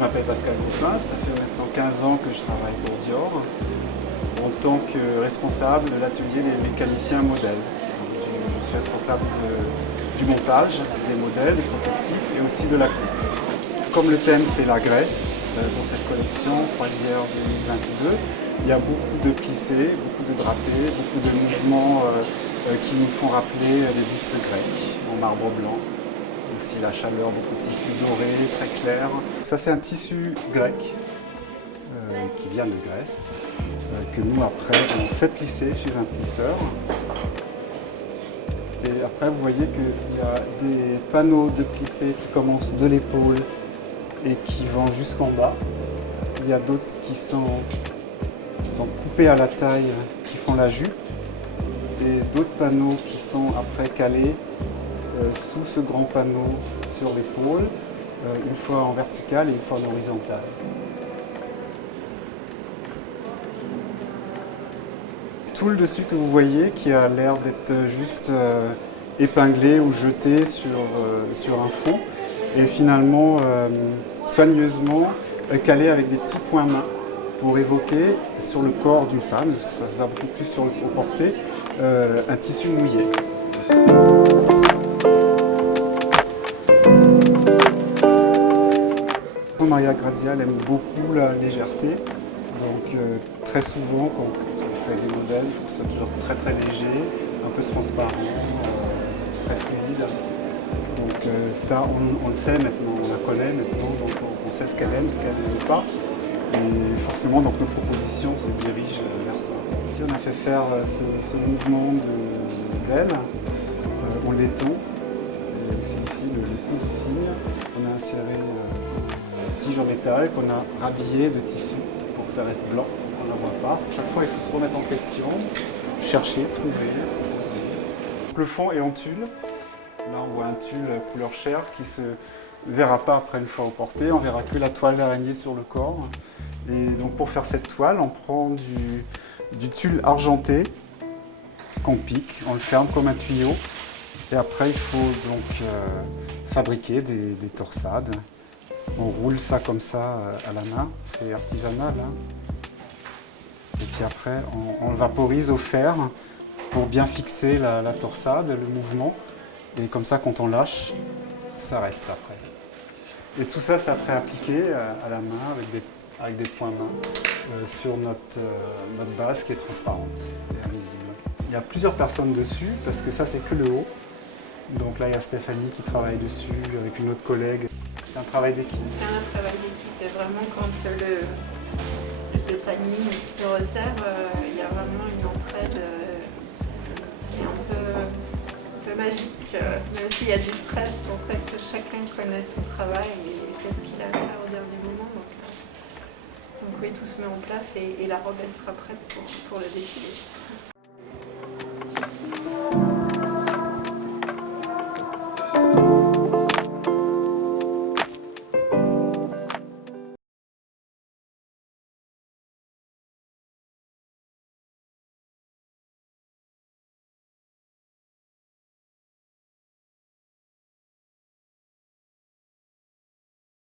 je m'appelle Pascal Coupin, ça fait maintenant 15 ans que je travaille pour Dior en tant que responsable de l'atelier des mécaniciens modèles. Je suis responsable du montage des modèles, des prototypes et aussi de la coupe. Comme le thème c'est la Grèce, dans cette collection croisière 2022, il y a beaucoup de plissés, beaucoup de drapés, beaucoup de mouvements qui nous font rappeler des bustes grecs en marbre blanc. Aussi la chaleur, beaucoup de tissus dorés, très clairs. Ça c'est un tissu grec qui vient de Grèce, que nous après on fait plisser chez un plisseur. Et après vous voyez qu'il y a des panneaux de plissé qui commencent de l'épaule et qui vont jusqu'en bas. Il y a d'autres qui sont coupés à la taille, qui font la jupe. Et d'autres panneaux qui sont après calés sous ce grand panneau sur l'épaule, une fois en vertical et une fois en horizontal. Tout le dessus que vous voyez, qui a l'air d'être juste épinglé ou jeté sur un fond, est finalement soigneusement calé avec des petits points mains pour évoquer sur le corps d'une femme, ça se voit beaucoup plus sur le porté, un tissu mouillé. Maria Grazia aime beaucoup la légèreté, donc très souvent quand on fait des modèles, il faut que ce soit toujours très très léger, un peu transparent, très fluide. Donc ça on le sait maintenant, on la connaît maintenant, donc on sait ce qu'elle aime, ce qu'elle n'aime pas. Et forcément donc nos propositions se dirigent vers ça. Si on a fait faire ce mouvement d'aile, on l'étend, et aussi ici le coup du cygne, on a inséré tige en métal qu'on a rhabillé de tissu pour que ça reste blanc, on ne la voit pas. Chaque fois, il faut se remettre en question, chercher, trouver, proposer. Le fond est en tulle. Là, on voit un tulle couleur chair qui ne se verra pas après une fois au porté. On verra que la toile d'araignée sur le corps. Et donc, pour faire cette toile, on prend du tulle argenté qu'on pique, on le ferme comme un tuyau. Et après, il faut donc fabriquer des torsades. On roule ça comme ça à la main, c'est artisanal. Hein. Et puis après, on le vaporise au fer pour bien fixer la torsade, le mouvement. Et comme ça, quand on lâche, ça reste après. Et tout ça, c'est après appliqué à la main avec des points main sur notre base qui est transparente et invisible. Il y a plusieurs personnes dessus parce que ça, c'est que le haut. Donc là, il y a Stéphanie qui travaille dessus avec une autre collègue. C'est un travail d'équipe. C'est un travail d'équipe et vraiment quand le timing se resserre, il y a vraiment une entraide c'est un peu magique. Mais aussi il y a du stress, on sait que chacun connaît son travail et sait ce qu'il a à faire au dernier moment. Donc oui, tout se met en place et la robe elle sera prête pour le défilé.